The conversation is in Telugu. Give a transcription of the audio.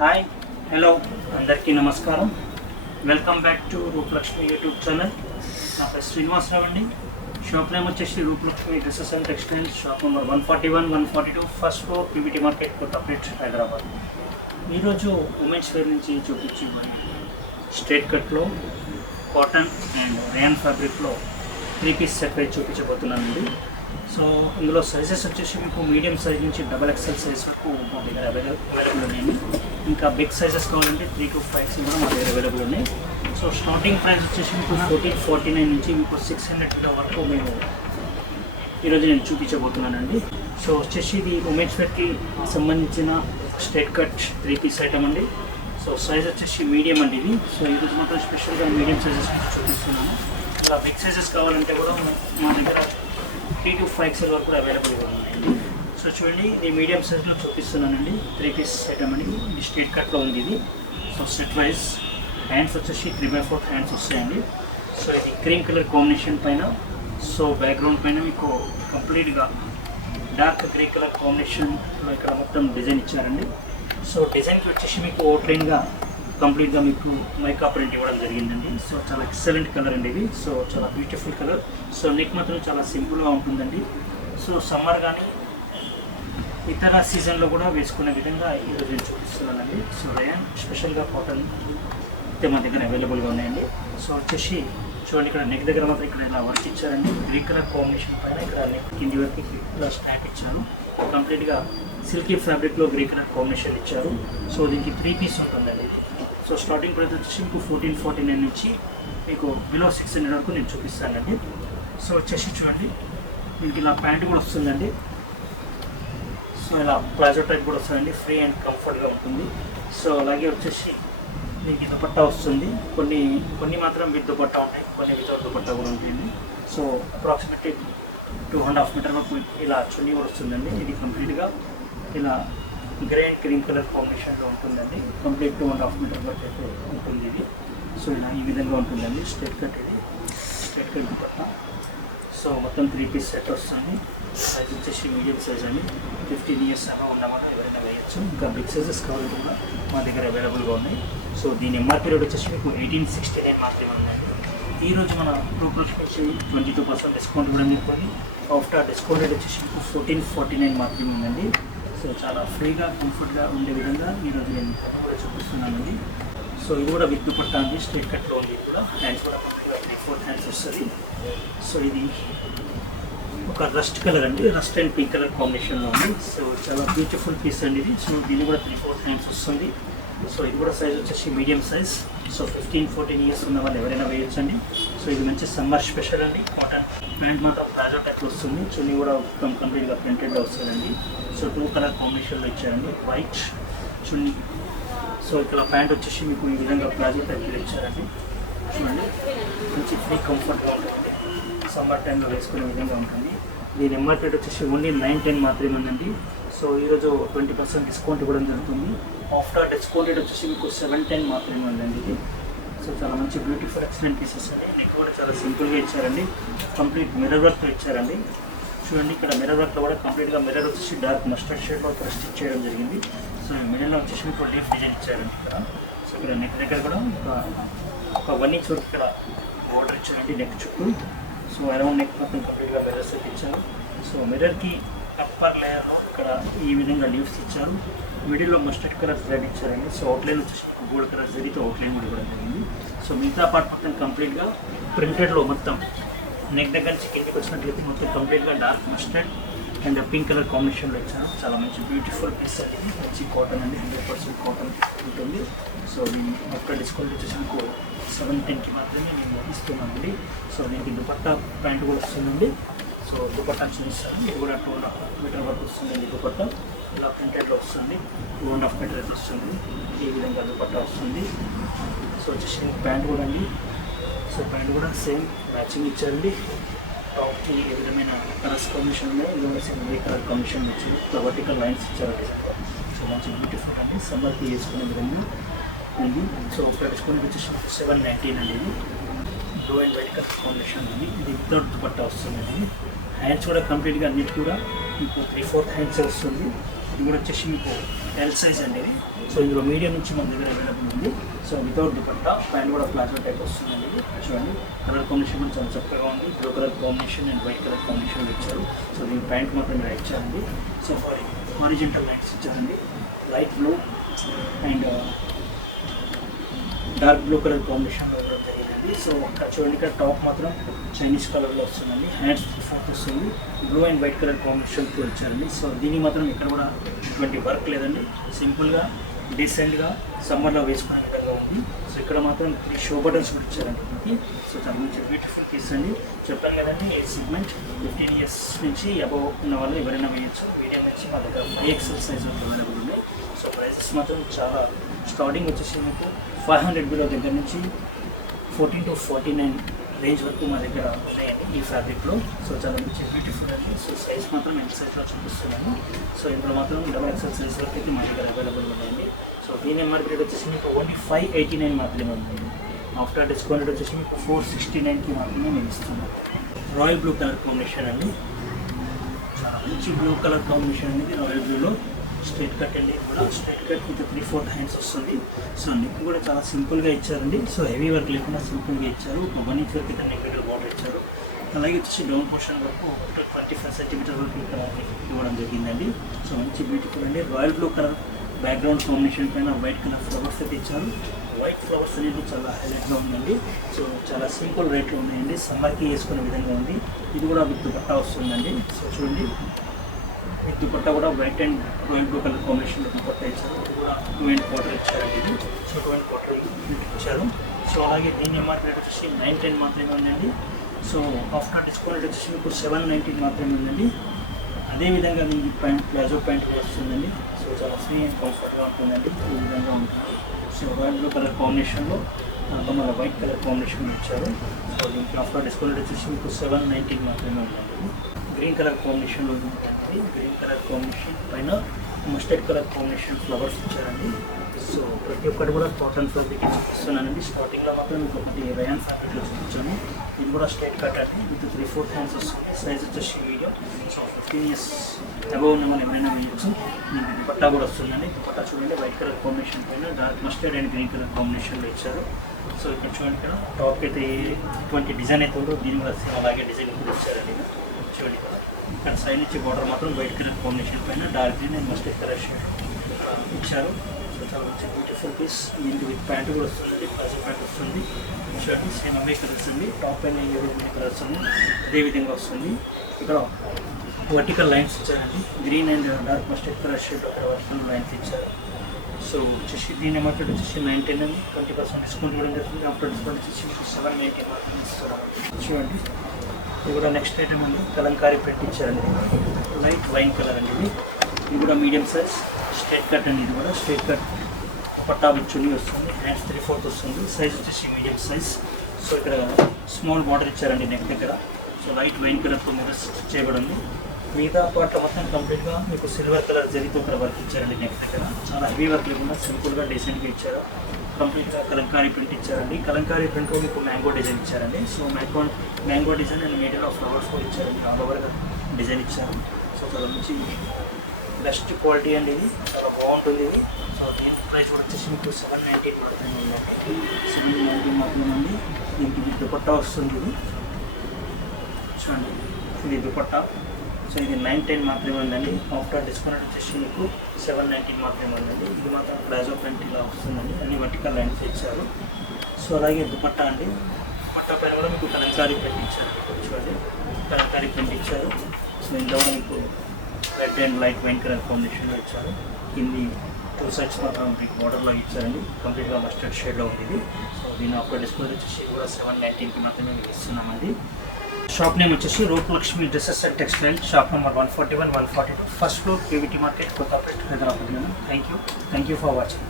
హాయ్ హలో అందరికీ నమస్కారం. Welcome back to Rupalakshmi YouTube channel. నా పేరు శ్రీనివాసరావు అండి. షాప్ నేమ్ వచ్చేసి Rupalakshmi dresses and textiles, shop number 141, 142, first floor, PVT market, Kothapet, Hyderabad. ఈరోజు ఉమెన్స్ వేర్ నుంచి చూపించి స్ట్రేట్ కట్లో కాటన్ అండ్ రేయన్ ఫ్యాబ్రిక్లో 3-piece సెట్ పై చూపించబోతున్నానండి. సో ఇందులో సైజెస్ వచ్చేసి మీకు మీడియం సైజ్ నుంచి XXL సైజ్ వరకు మా దగ్గర అవైలబుల్ ఉన్నాయండి. ఇంకా బిగ్ సైజెస్ కావాలంటే 3 to 5 కూడా మా దగ్గర అవైలబుల్ ఉన్నాయి. సో స్టార్టింగ్ ప్రైస్ వచ్చేసి మీకు 1449 నుంచి మీకు 600 వరకు మేము ఈరోజు నేను చూపించబోతున్నానండి. సో వచ్చేసి ఇది ఉమెన్స్ వేర్కి సంబంధించిన స్ట్రేట్ కట్ 3-piece ఐటమ్ అండి. సో సైజ్ వచ్చేసి మీడియం అండి ఇది. సో ఈరోజు మాత్రం స్పెషల్గా మీడియం సైజెస్ చూపిస్తున్నాను. ఇలా బిగ్ సైజెస్ కావాలంటే కూడా మా దగ్గర 3 to 5 వరకు కూడా అవైలబుల్గా ఉన్నాయండి. సో చూడండి, ఇది మీడియం సైజ్లో చూపిస్తున్నానండి. 3-piece ఐటమ్ అండి. ఇది స్ట్రేట్ కట్లో ఉంది ఇది. సో సెట్ వైజ్ హ్యాండ్స్ వచ్చేసి 3/4 హ్యాండ్స్ వస్తాయండి. సో ఇది క్రీమ్ కలర్ కాంబినేషన్ పైన, సో బ్యాక్గ్రౌండ్ పైన మీకు కంప్లీట్గా డార్క్ గ్రే కలర్ కాంబినేషన్లో ఇక్కడ మొత్తం డిజైన్ ఇచ్చారండి. సో డిజైన్కి వచ్చేసి మీకు అవుట్లైన్గా కంప్లీట్గా మీకు మైకా ప్రింట్ ఇవ్వడం జరిగిందండి. సో చాలా ఎక్సలెంట్ కలర్ అండి ఇది. సో చాలా బ్యూటిఫుల్ కలర్. సో నెక్ మాత్రం చాలా సింపుల్గా ఉంటుందండి. సో సమ్మర్ కానీ ఇతర సీజన్లో కూడా వేసుకునే విధంగా ఈరోజు నేను చూపిస్తున్నానండి. సో రేయన్ స్పెషల్గా కాటన్ అయితే మా దగ్గర అవైలబుల్గా ఉన్నాయండి. సో వచ్చేసి చూడండి, ఇక్కడ నెక్ దగ్గర మాత్రం ఇక్కడ ఇలా వర్క్ ఇచ్చారండి. గ్రే కలర్ కాంబినేషన్ పైన ఇక్కడ నెక్ కింది వరకు ఇలా స్టాక్ ఇచ్చారు. కంప్లీట్గా సిల్కీ ఫ్యాబ్రిక్లో గ్రే కలర్ కాంబినేషన్ ఇచ్చారు. సో దీనికి 3-piece ఉంటుందండి. సో స్టార్టింగ్ ప్రైస్ వచ్చేసి మీకు 1449 నుంచి మీకు బిలో 600 వరకు నేను చూపిస్తానండి. సో వచ్చేసి చూడండి, మీకు ఇలా ప్యాంట్ కూడా వస్తుందండి. సో ఇలా ప్లాజో టైప్ కూడా వస్తుందండి. ఫ్రీ అండ్ కంఫర్ట్గా ఉంటుంది. సో అలాగే వచ్చేసి మీకు దుపట్టా వస్తుంది. కొన్ని మాత్రం విత్ దుపట్టా ఉంటాయి, కొన్ని వితౌట్ దుపట్టా కూడా ఉంటుంది. సో అప్రాక్సిమేట్లీ 2.5 మీటర్ వరకు ఇలా చున్నీ కూడా వస్తుందండి. ఇది కంప్లీట్గా ఇలా గ్రే అండ్ క్రీమ్ కలర్ కాంబినేషన్లో ఉంటుందండి. కంప్లీట్ 2.5 మీటర్ వరకు అయితే ఉంటుంది ఇది. సో ఇలా ఈ విధంగా ఉంటుందండి స్ట్రేట్ కట్. ఇది స్ట్రేట్ కట్ దుపట్టా. సో మొత్తం 3-piece సెట్ వస్తుంది. సైజ్ వచ్చేసి మీడియం సైజ్ అండి. 15 years అలా ఉన్నమాట ఎవరైనా వేయచ్చు. ఇంకా బిగ్ సైజెస్ కావాలి కూడా మా దగ్గర అవైలబుల్గా ఉన్నాయి. సో దీని ఎంఆర్పీ రేట్ వచ్చేసి మీకు 1869 మాత్రమే ఉందండి. ఈరోజు మన రూపలక్ష్మి వచ్చి 22% డిస్కౌంట్ ఇవ్వడం చెప్పండి. ఆఫ్టర్ డిస్కౌంట్ రేట్ వచ్చేసి మీకు 1449 మాత్రమే ఉందండి. సో చాలా ఫ్రీగా కంఫర్ట్గా ఉండే విధంగా ఈరోజు నేను కూడా చూపిస్తున్నానండి. సో ఇది కూడా విత్ దుపట్టా అండి. స్ట్రేట్ కట్లో ఉంది. ఇది కూడా హ్యాండ్స్ కూడా కంప్లీట్గా 3/4 హ్యాండ్స్ వస్తుంది. సో ఇది ఒక రస్ట్ కలర్ అండి. రస్ట్ అండ్ పింక్ కలర్ కాంబినేషన్లో ఉంది. సో చాలా బ్యూటిఫుల్ పీస్ అండి ఇది. సో దీన్ని కూడా 3/4 హ్యాండ్స్ వస్తుంది. సో ఇది కూడా సైజ్ వచ్చేసి మీడియం సైజ్. సో 15-14 years ఉన్న వాళ్ళు ఎవరైనా వేయొచ్చండి. సో ఇది మంచి సమ్మర్ స్పెషల్ అండి. కాటన్ ప్యాంట్ మాత్రం ప్లాజో టైప్లో వస్తుంది. చున్నీ కూడా మొత్తం కంప్లీట్గా ప్రింటెడ్లో వస్తుందండి. సో 2 కలర్ కాంబినేషన్లో ఇచ్చారండి, వైట్ చున్నీ. సో ఇక్కడ ప్యాంట్ వచ్చేసి మీకు ఈ విధంగా ప్లాజో టైప్లో ఇచ్చారండి. చూడండి, మంచి ఫ్రీ కంఫర్ట్గా ఉంటుంది. సమ్మర్ టైంలో వేసుకునే విధంగా ఉంటుంది. దీని ఎంఆర్పీ రేట్ వచ్చేసి ఓన్లీ 910 మాత్రమే ఉందండి. సో ఈరోజు 20% డిస్కౌంట్ ఇవ్వడం జరుగుతుంది. ఆఫ్టర్ డిస్కౌంట్ రేట్ వచ్చేసి మీకు 710 మాత్రమే ఉందండి ఇది. సో చాలా మంచి బ్యూటిఫుల్ ఎక్సలెంట్ పీసెస్ అండి. నెక్ కూడా చాలా సింపుల్గా ఇచ్చారండి. కంప్లీట్ మిర్రర్ వర్క్తో ఇచ్చారండి. చూడండి, ఇక్కడ మిర్రర్ వర్క్లో కూడా కంప్లీట్గా మిర్రర్ వచ్చేసి డార్క్ మస్టర్డ్ షేడ్లో ఇక్కడ స్టిచ్ చేయడం జరిగింది. సో మిర్రర్లో వచ్చేసి మీకు లీఫ్ డిజైన్ ఇచ్చారండి ఇక్కడ. సో ఇక్కడ నెక్ దగ్గర కూడా ఒక 1 inch వరకు ఇక్కడ బోర్డర్ ఇచ్చారండి నెక్ చుట్టూ. సో అరౌండ్ నెక్ మొత్తం కంప్లీట్గా మిర్రర్స్ అయితే ఇచ్చారు. సో మిర్రర్కి అప్పర్ లేయర్లో ఇక్కడ ఈ విధంగా లీవ్స్ ఇచ్చారు. మిడిల్లో మస్టర్డ్ కలర్ థ్రెడ్ ఇచ్చారండి. సో అవుట్లైన్ వచ్చేసి గోల్డ్ కలర్ జరీతో అవుట్లైన్ కూడా ఇవ్వడం జరిగింది. సో మిగతా పార్ట్ మొత్తం కంప్లీట్గా ప్రింటెడ్లో మొత్తం నెక్ దగ్గర నుంచి కిందకి వచ్చినట్లయితే మొత్తం కంప్లీట్గా dark mustard and pink colour కాంబినేషన్లో ఇచ్చారు. చాలా మంచి బ్యూటిఫుల్ పీస్ అండి. మంచి కాటన్ అండి, 100% కాటన్ ఉంటుంది. సో దీన్ని ఒక్క డిస్కౌంట్ వచ్చేసి మీకు 710కి మాత్రమే మేము ఇస్తున్నామండి. సో దీనికి దుపట్టా ప్యాంట్ కూడా వస్తుందండి. సో దుపట్టా చూపిస్తాను. ఇది కూడా 2.5 మీటర్ వరకు వస్తుందండి దుపట్టా. ఇలా ప్రింటెడ్లో వస్తుంది. 2.5 మీటర్ అయితే వస్తుంది. ఈ విధంగా దుపట్టా వస్తుంది. సో వచ్చేసి ప్యాంట్ కూడా అండి. సో ప్యాంట్ కూడా సేమ్ మ్యాచింగ్ ఇచ్చారండి. టాప్కి ఏ విధమైన కలర్స్ కాంబినేషన్ ఉన్నాయి. ఇది కూడా సేమ్ ఏ కలర్ కాంబినేషన్ వచ్చింది. వర్టికల్ లైన్స్ ఇచ్చారండి. సో మంచి బ్యూటిఫుల్ అండి. సమ్మర్కి వేసుకునే విధంగా ఉంది. సో ఒక డిస్కౌంట్ వచ్చేసి 719 అండి. ఇది blue and white colour combination ఉంది. ఇది వితౌట్ దుపట్టా వస్తుంది. హ్యాండ్స్ కూడా కంప్లీట్గా అన్నిటి కూడా మీకు 3/4 హ్యాండ్స్ వస్తుంది. ఇది కూడా వచ్చేసి మీకు ఎల్ సైజ్ అండి ఇది. సో ఇందులో మీడియం నుంచి మన దగ్గర అవైలబుల్ ఉంది. సో వితౌట్ దుపట్టా ప్యాంట్ కూడా ప్లాజో టైప్ వస్తుందండి ఇది. చూడండి కలర్ కాంబినేషన్ కూడా చాలా చక్కగా ఉంది. Blue colour combination and white colour combination ఇచ్చారు. సో దీని ప్యాంట్ మాత్రం ఇలా ఇచ్చారండి. సో హారిజంటల్ లైన్స్ ఇచ్చారండి. Light blue and dark blue colour కాంబినేషన్లో ఇవ్వడం జరిగిందండి. సో ఇక్కడ చూడండి ఇక్కడ టాప్ మాత్రం చైనీస్ కలర్లో వస్తుందండి. హ్యాండ్స్ ఫోర్త్ వస్తుంది. బ్లూ అండ్ వైట్ కలర్ కాంబినేషన్తో ఇచ్చారండి. సో దీనికి మాత్రం ఇక్కడ కూడా ఇటువంటి వర్క్ లేదండి. సింపుల్గా డీసెంట్గా సమ్మర్లో వేసుకునే విధంగా ఉంది. సో ఇక్కడ మాత్రం 3 షో బటన్స్ కూడా ఇచ్చారండి మనకి. సో చాలా మంచి బ్యూటిఫుల్ పీస్ అండి. చెప్పాను కదండి ఈ సెగ్మెంట్ 15 ఇయర్స్ నుంచి అబవ్ ఉన్న వాళ్ళు ఎవరైనా వేయచ్చు. మీడియం నుంచి మా దగ్గర 5XL సైజ్ అవైలబుల్ ఉన్నాయి. సో ప్రైజెస్ మాత్రం చాలా స్టార్టింగ్ వచ్చేసి మీకు 500 బిలో దగ్గర నుంచి 14 to 49 రేంజ్ వరకు మా దగ్గర ఉన్నాయండి ఈ ఫ్యాబ్రిక్లో. సో చాలా మంచి బ్యూటిఫుల్ అండి. సో సైజ్ మాత్రం ఎంత సైజ్లో చూపిస్తున్నాను. సో ఇందులో మాత్రం XXL సైజ్ వరకు అయితే మా దగ్గర అవైలబుల్ ఉన్నాయండి. సో దీని ఎంఆర్పీ రేట్ వచ్చేసి మీకు ఓన్లీ 589 మాత్రమే ఉంది. ఆఫ్టర్ డిస్కౌంట్ రేట్ వచ్చేసి మీకు 469కి మాత్రమే మేము ఇస్తున్నాం. రాయల్ బ్లూ కలర్ కాంబినేషన్ అండి. చాలా మంచి బ్లూ కలర్ కాంబినేషన్ అనేది రాయల్ బ్లూలో. స్ట్రైట్ కట్ అండి కూడా స్ట్రైట్ కట్ విత్ 3/4 హ్యాండ్స్ వస్తుంది. సో నెక్ కూడా చాలా సింపుల్గా ఇచ్చారండి. సో హెవీ వర్క్ లేకుండా సింపుల్గా ఇచ్చారు. ఒక 1 ఇంచ్ వరకు ఇక్కడ నెక్ బార్డర్ ఇచ్చారు. అలాగే వచ్చేసి డౌన్ పోర్షన్ వరకు 25 సెంటీమీటర్ వరకు ఇక్కడ ఇవ్వడం జరిగిందండి. సో మంచి బ్యూటిఫుల్ అండి. Royal blue colour background combination పైన వైట్ కలర్ ఫ్లవర్స్ అయితే ఇచ్చారు. వైట్ ఫ్లవర్స్ అనేది చాలా హైలైట్గా ఉందండి. సో చాలా సింపుల్ రేట్లో ఉన్నాయండి. సమ్మర్కి వేసుకునే విధంగా ఉంది. ఇది కూడా విత్ దుపట్టా వస్తుందండి. సో చూడండి విత్ దుపట్టా కూడా white and royal blue colour కాంబినేషన్లో దుపట్టా ఇచ్చారు. ఇది కూడా 2 and 1/4 ఇచ్చారండి. ఇది సో 2 and 1/4 ఇచ్చారు. సో అలాగే దీని ఎంఆర్పీ రేట్ వచ్చేసి 910 మాత్రమే ఉందండి. సో ఆఫ్టర్ డిస్కౌంట్ వచ్చేసి మీకు 719 మాత్రమే ఉందండి. అదేవిధంగా దీనికి ప్యాంట్ ప్లాజో ప్యాంట్ కూడా వస్తుందండి. సో చాలా ఫ్రీ అండ్ కంఫర్ట్గా ఉంటుందండి. ఈ విధంగా ఉంటుంది. సో రాయల్ బ్లూ కలర్ కాంబినేషన్లో మన వైట్ కలర్ కాంబినేషన్ ఇచ్చారు. సో దీనికి ఆఫ్టర్ డిస్కౌంట్ వచ్చేసి మీకు 719 మాత్రమే ఉందండి. గ్రీన్ కలర్ కాంబినేషన్లో ఉంటుందండి. గ్రీన్ కలర్ కాంబినేషన్ పైన మస్టర్డ్ కలర్ కాంబినేషన్ ఫ్లవర్స్ ఇచ్చారండి. సో ప్రతి ఒక్కటి కూడా కాటన్ ఫ్యాబ్రిక్ చూపిస్తున్నానండి. స్టార్టింగ్లో మాత్రం మీకు ఒకటి రయాన్ ఫ్యాబ్రిక్లో చూపించాను. ఇది కూడా స్ట్రైట్ కట్ అండి విత్ 3/4 హ్యాండ్స్ వస్తుంది. సైజ్ వచ్చేసి మీడియం. సో 15 ఇయర్స్ అబవ్ ఉన్న మనం ఎవరైనా వేయచ్చు. మీకు దుపట్టా కూడా వస్తుందండి. దుపట్టా చూడండి వైట్ కలర్ కాంబినేషన్ పైన dark mustard and green colour కాంబినేషన్లో ఇచ్చారు. సో ఇక్కడ చూడండి ఇక్కడ టాప్ అయితే ఎటువంటి డిజైన్ అయితే ఉందో దీని కూడా అలాగే డిజైన్ కూడా ఇచ్చారండి. చూడండి ఇక్కడ సైడ్ నుంచి బార్డర్ మాత్రం వైట్ కలర్ కాంబినేషన్ పైన dark green and mustard colour shade ఇచ్చారు. సో చాలా మంచి బ్యూటిఫుల్ పీస్. దీనికి విత్ ప్యాంట్ కూడా వస్తుందండి. ప్లాజో ప్యాంట్ వస్తుంది. షర్ట్ సేమ్ అవే కలర్స్ ఉంది. టాప్ పైన ఏ కలర్స్ ఉంది అదేవిధంగా వస్తుంది. ఇక్కడ వర్టికల్ లైన్స్ ఇచ్చారండి. Green and dark mustard colour shade అక్కడ వర్టికల్ లైన్స్ ఇచ్చారు. సో వచ్చేసి దీని మార్కెట్ వచ్చేసి 910 అండి. 20% డిస్కౌంట్ కూడా జరుగుతుంది. ఆఫ్టర్ డిస్కౌంట్ వచ్చేసి 790 మాత్రమే ఇస్తున్నాం. చూడండి ఇది కూడా నెక్స్ట్ ఐటమ్ అండి. కలంకారీ ప్రింట్ ఇచ్చారండి. లైట్ వైన్ కలర్ అండి. ఇది కూడా మీడియం సైజ్ స్ట్రైట్ కట్ అండి. ఇది కూడా స్ట్రైట్ కట్ పట్టా చున్నీ వస్తుంది. హ్యాండ్స్ 3/4 వస్తుంది. సైజ్ వచ్చేసి మీడియం సైజ్. సో ఇక్కడ స్మాల్ బార్డర్ ఇచ్చారండి నెక్ దగ్గర. సో లైట్ వైన్ కలర్తో మీద స్టిచ్ చేయబడింది. మిగతా పార్ట్ మొత్తం కంప్లీట్గా మీకు సిల్వర్ కలర్ జరితో ఇక్కడ వర్క్ ఇచ్చారండి నెక్ దగ్గర. చాలా హెవీ వర్క్ లేకుండా సింపుల్గా డీసెంట్గా ఇచ్చారు. కంప్లీట్గా కలంకారీ ప్రింట్ ఇచ్చారండి. కలంకారీ ప్రింట్లో మీకు మ్యాంగో డిజైన్ ఇచ్చారండి. So mango design and middle of flowers కూడా ఇచ్చారండి. ఆల్ ఓవర్గా డిజైన్ ఇచ్చారు. సో చాలా మంచి బెస్ట్ క్వాలిటీ అండి. ఇది చాలా బాగుంటుంది ఇది. సో దీని ప్రైస్ కూడా వచ్చేసి మీకు 719 మాత్రమే ఉందండి. 719 మాత్రమే ఉంది. దీనికి దుపట్టా వస్తుంది. ఇది చూడండి ఇది దుపట్టా. సో ఇది 910 మాత్రమే ఉందండి. ఆఫ్టర్ డిస్కౌంట్ వచ్చేసి మీకు 719 మాత్రమే ఉందండి. ఇది మాత్రం ప్లాజో ప్యాంట్ ఇలా వస్తుందండి. అన్ని వర్టికల్ లైన్స్ ఇచ్చారు. సో అలాగే దుపట్టా అండి. దుపట్టా పైన కూడా మీకు కలంకారీ ప్రింట్ ఇచ్చారు. చూడండి కలంకారీ ప్రింట్ ఇచ్చారు. సో ఇందులో మీకు red and light wine colour కాంబినేషన్లో ఇచ్చారు. కింది 2 సైడ్స్ మాత్రం మీకు బార్డర్లో ఇచ్చారండి. కంప్లీట్గా మస్టర్డ్ షేడ్లో ఉంది ఇది. సో దీని ఆఫ్టర్ డిస్కౌంట్ వచ్చేసి కూడా 719కి మాత్రమే మీకు ఇస్తున్నామండి. షాప్ నేమ్ వచ్చేసి Rupalakshmi dresses and textile. Shop number 141, 142, first floor కేవిటీ market, Kothapet, Hyderabad. Thank you for watching.